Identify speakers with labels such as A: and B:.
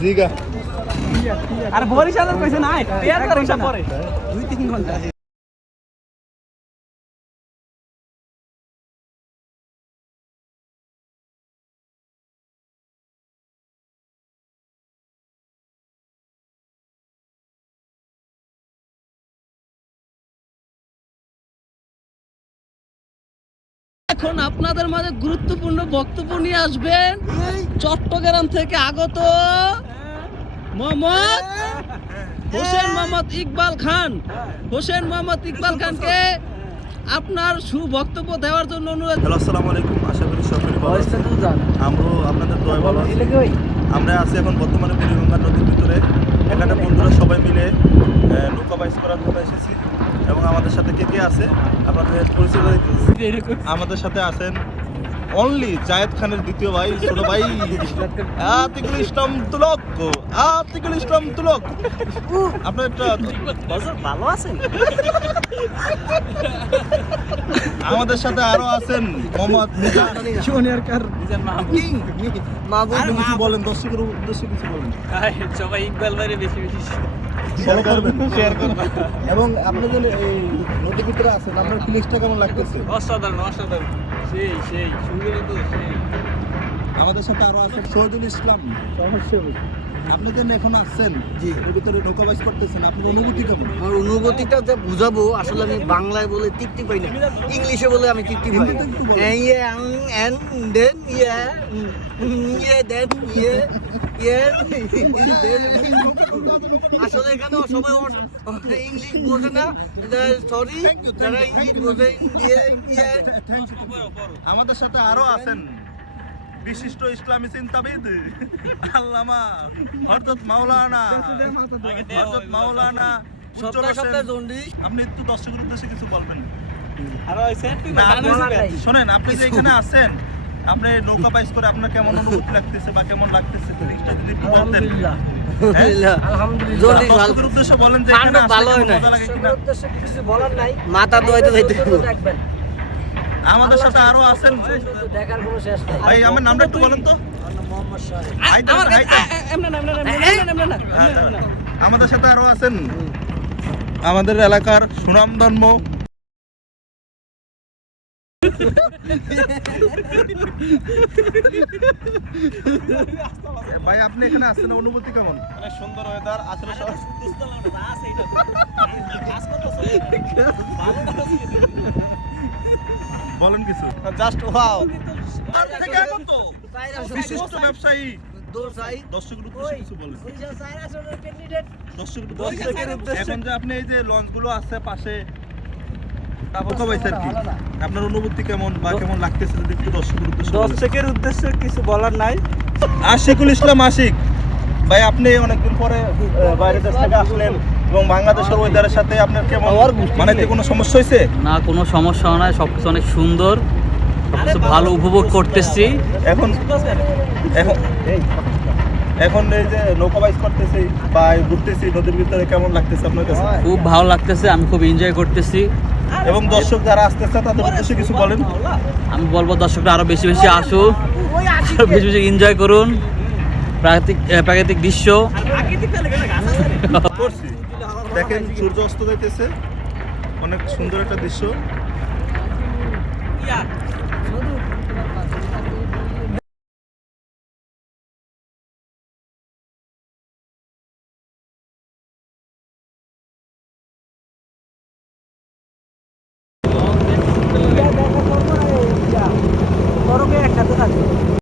A: জিগা।
B: আর বরিশালের কইছে না তেয়ার করে পরে। দুই তিন ঘণ্টা।
C: এখন আপনাদের মাঝে গুরুত্বপূর্ণ বক্তব্য নিয়ে আসবেন। চট্টগ্রাম থেকে আগত মোহাম্মদ হোসেন মোহাম্মদ ইকবাল খান। হোসেন মোহাম্মদ ইকবাল খানকে আপনার সুবক্তব্য দেওয়ার জন্য অনুরোধ।
A: হ্যালো আসসালামু আলাইকুম। আশা করি সকলে ভালো আছেন। আমরাও আপনাদের দোয়া ভালো আমরা আছি এখন বর্তমানে বুড়িগঙ্গা নদীর ভিতরে। এখানে বন্ধুরা সবাই মিলে নৌকা বাইস করার জন্য এসেছি। এবং আমাদের সাথে কে কে আছে? আপনাদের পরিচয় আমাদের সাথে আছেন অনলি জায়েদ খানের দ্বিতীয় ভাই ছোট ভাই। আতিকুল ইসলাম তুলক। আতিকুল ইসলাম তুলক। আপনার একটা
B: ভালো আছেন?
A: আমাদের সাথে আরও আছেন মোহাম্মদ মিজান
B: জুনিয়র কার?
A: আপনি কিছু বলেন দর্শকের উদ্দেশ্যে কিছু বলেন।
B: সবাই ইকবাল বাইরে বেশি বেশি।
A: শেয়ার করবেন। শেয়ার করবেন। এবং আপনাদের এই নদীর ভিতরে আছেন আপনার ফিলিংসটা কেমন লাগতেছে?
B: অসাধারণ অসাধারণ। সেই সেই সুন্দর তো সেই।
A: আমাদের সাথে আরও আছে সহজুল ইসলাম।
B: অবশ্যই।
A: আপনি যেন এখন আসছেন
D: জি।
A: এর ভিতরে করতেছেন আপনার অনুভূতি কেমন?
D: আমার অনুভূতিটা যে বুঝাবো আসলে আমি বাংলায় বলে তৃপ্তি পাই না। ইংলিশে বলে আমি তৃপ্তি পাই। ইয়ে এন্ড দেন ইয়ে ইয়ে দেন ইয়ে আসলে এখানে সবাই ইংলিশ বোঝে না। সরি যারা ইংলিশ বোঝে
A: আমাদের সাথে আরও আছেন। বিশিষ্ট ইসলামী চিন্তাবিদ। আল্লামা হযরত মাওলানা। হযরত মাওলানা আপনি একটু দর্শকের উদ্দেশ্যে কিছু বলবেন। শোনেন আপনি যে এখানে আছেন আপনি নৌকা বাইস করে আপনার কেমন অনুভূতি লাগতেছে বা কেমন লাগতেছে জিনিসটা যদি একটু বলতেন। হ্যাঁ?
D: হয় মাথা ধোয়াইতে।
A: আমাদের সাথে আরও আছেন
D: দেখার কোনো শেষ নাই
A: ভাই আমার নামটা একটু বলেন তো হ্যাঁ, হ্যাঁ। আমাদের সাথে আরও আছেন আমাদের এলাকার সুনামধন্য ভাই আপনি এখানে আসছেন অনুভূতি কেমন অনেক সুন্দর ওয়েদার আসলে সব- বলেন কিছু। জাস্ট ওয়াও বিশিষ্ট ব্যবসায়ী। আপনার অনুভূতি কেমন বা কেমন লাগতেছে যদি একটু দর্শকের উদ্দেশ্যে
B: কিছু বলার নাই।
A: আশিকুল ইসলাম আশিক। ভাই আপনি অনেকদিন পরে বাইরে দেশ থেকে আসলেন এবং বাংলাদেশের ওয়েদারের সাথে আপনার কেমন? মানে কোনো সমস্যা হয়েছে?
E: না কোনো সমস্যা নাই সবকিছু অনেক সুন্দর। সবকিছু ভালো উপভোগ করতেছি।
A: এখন এখন এখন এই যে নৌকা বাইস করতেছি বা ঘুরতেছি নদীর ভিতরে কেমন লাগতেছে আপনার কাছে?
E: খুব ভালো লাগতেছে আমি খুব এনজয় করতেছি।
A: এবং দর্শক যারা আসতেছে তাদের উদ্দেশ্যে কিছু বলেন।
E: আমি বলব দর্শকরা আরও বেশি বেশি আসুক আরও বেশি বেশি এনজয় করুন। প্রাকৃতিক প্রাকৃতিক দৃশ্য।
A: দেখেন সূর্য অস্ত যাইতেছে। অনেক সুন্দর একটা দৃশ্য।